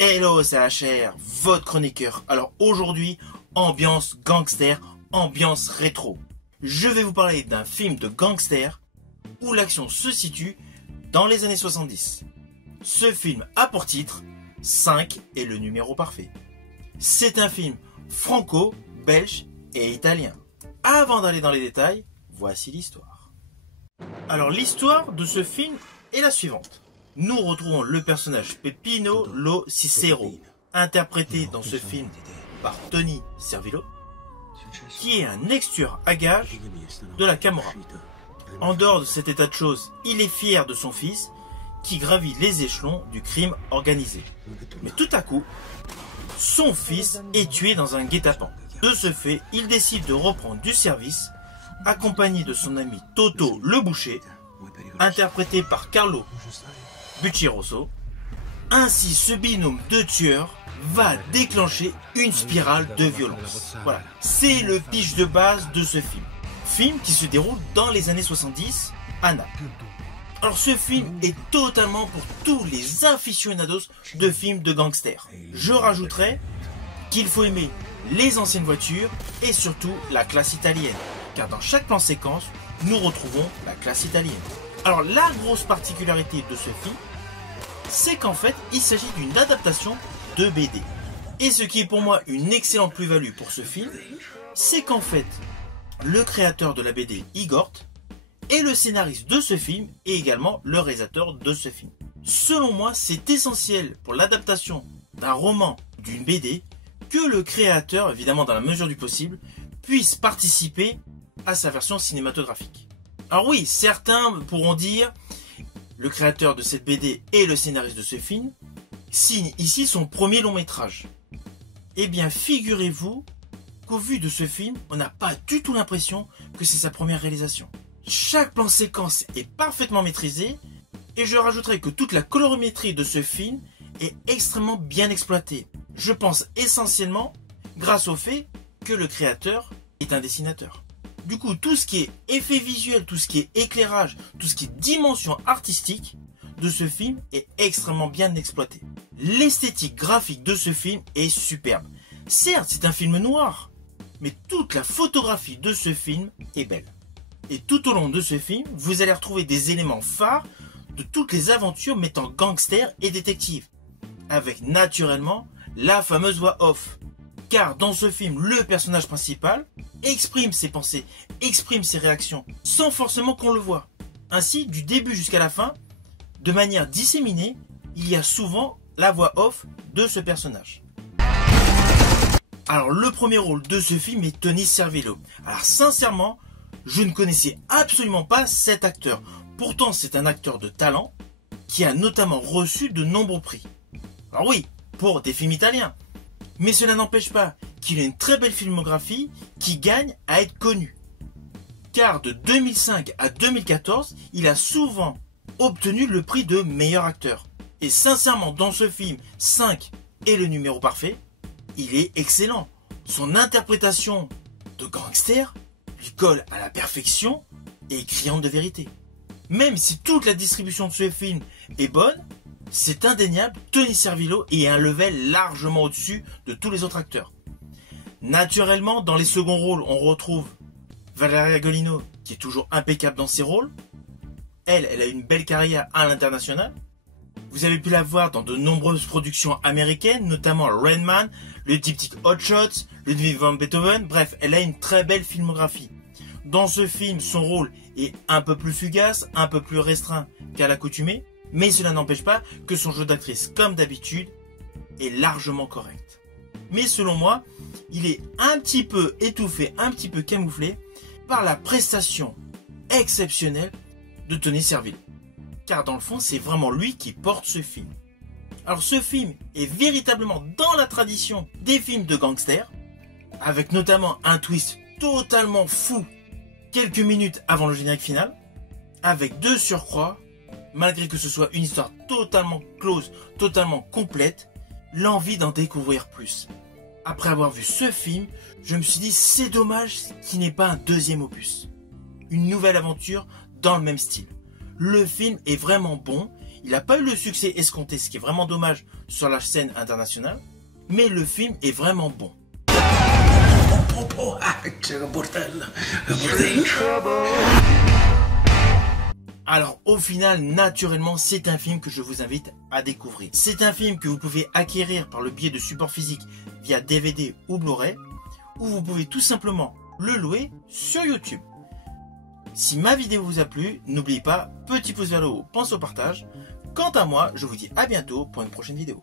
Hello, c'est HR, votre chroniqueur. Alors aujourd'hui, ambiance gangster, ambiance rétro. Je vais vous parler d'un film de gangster où l'action se situe dans les années 70. Ce film a pour titre 5 est le numéro parfait. C'est un film franco, belge et italien. Avant d'aller dans les détails, voici l'histoire. Alors l'histoire de ce film est la suivante. Nous retrouvons le personnage Peppino Lo Cicero, interprété dans ce film par Tony Servillo, qui est un ex-tueur à gages de la Camorra. En dehors de cet état de choses, il est fier de son fils qui gravit les échelons du crime organisé. Mais tout à coup, son fils est tué dans un guet-apens. De ce fait, il décide de reprendre du service, accompagné de son ami Toto le boucher, interprété par Carlo Buccirosso. Ainsi, ce binôme de tueurs va déclencher une spirale de violence. Voilà, c'est le pitch de base de ce film. Film qui se déroule dans les années 70 à Naples. Alors ce film est totalement pour tous les aficionados de films de gangsters. Je rajouterais qu'il faut aimer les anciennes voitures et surtout la classe italienne. Car dans chaque plan séquence, nous retrouvons la classe italienne. Alors la grosse particularité de ce film, c'est qu'en fait, il s'agit d'une adaptation de BD. Et ce qui est pour moi une excellente plus-value pour ce film, c'est qu'en fait, le créateur de la BD, Igor, est le scénariste de ce film et également le réalisateur de ce film. Selon moi, c'est essentiel pour l'adaptation d'un roman, d'une BD, que le créateur, évidemment dans la mesure du possible, puisse participer à sa version cinématographique. Alors oui, certains pourront dire, le créateur de cette BD et le scénariste de ce film signe ici son premier long métrage. Eh bien, figurez-vous qu'au vu de ce film, on n'a pas du tout l'impression que c'est sa première réalisation. Chaque plan séquence est parfaitement maîtrisé et je rajouterai que toute la colorimétrie de ce film est extrêmement bien exploitée. Je pense essentiellement grâce au fait que le créateur est un dessinateur. Du coup, tout ce qui est effet visuel, tout ce qui est éclairage, tout ce qui est dimension artistique de ce film est extrêmement bien exploité. L'esthétique graphique de ce film est superbe. Certes, c'est un film noir, mais toute la photographie de ce film est belle. Et tout au long de ce film, vous allez retrouver des éléments phares de toutes les aventures mettant gangsters et détectives. Avec naturellement la fameuse voix off. Car dans ce film, le personnage principal exprime ses pensées, exprime ses réactions, sans forcément qu'on le voie. Ainsi, du début jusqu'à la fin, de manière disséminée, il y a souvent la voix off de ce personnage. Alors, le premier rôle de ce film est Tony Servillo. Alors, sincèrement, je ne connaissais absolument pas cet acteur. Pourtant, c'est un acteur de talent qui a notamment reçu de nombreux prix. Alors oui, pour des films italiens. Mais cela n'empêche pas qu'il a une très belle filmographie qui gagne à être connu. Car de 2005 à 2014, il a souvent obtenu le prix de meilleur acteur. Et sincèrement, dans ce film, 5 est le numéro parfait, il est excellent. Son interprétation de gangster lui colle à la perfection et est criante de vérité. Même si toute la distribution de ce film est bonne, c'est indéniable, Tony Servillo est à un level largement au-dessus de tous les autres acteurs. Naturellement, dans les seconds rôles, on retrouve Valeria Golino, qui est toujours impeccable dans ses rôles. Elle a une belle carrière à l'international. Vous avez pu la voir dans de nombreuses productions américaines, notamment Rain Man, le diptyque Hot Shots, Ludwig van Beethoven, bref, elle a une très belle filmographie. Dans ce film, son rôle est un peu plus fugace, un peu plus restreint qu'à l'accoutumée, mais cela n'empêche pas que son jeu d'actrice, comme d'habitude, est largement correct. Mais selon moi, il est un petit peu étouffé, un petit peu camouflé par la prestation exceptionnelle de Tony Servillo. Car dans le fond, c'est vraiment lui qui porte ce film. Alors ce film est véritablement dans la tradition des films de gangsters, avec notamment un twist totalement fou quelques minutes avant le générique final, avec de surcroît, malgré que ce soit une histoire totalement close, totalement complète, l'envie d'en découvrir plus. Après avoir vu ce film, je me suis dit c'est dommage qu'il n'ait pas un deuxième opus. Une nouvelle aventure dans le même style. Le film est vraiment bon, Il n'a pas eu le succès escompté, ce qui est vraiment dommage sur la scène internationale, mais le film est vraiment bon. Alors au final, naturellement, c'est un film que je vous invite à découvrir. C'est un film que vous pouvez acquérir par le biais de supports physiques via DVD ou Blu-ray, ou vous pouvez tout simplement le louer sur YouTube. Si ma vidéo vous a plu, n'oubliez pas, petit pouce vers le haut, pense au partage. Quant à moi, je vous dis à bientôt pour une prochaine vidéo.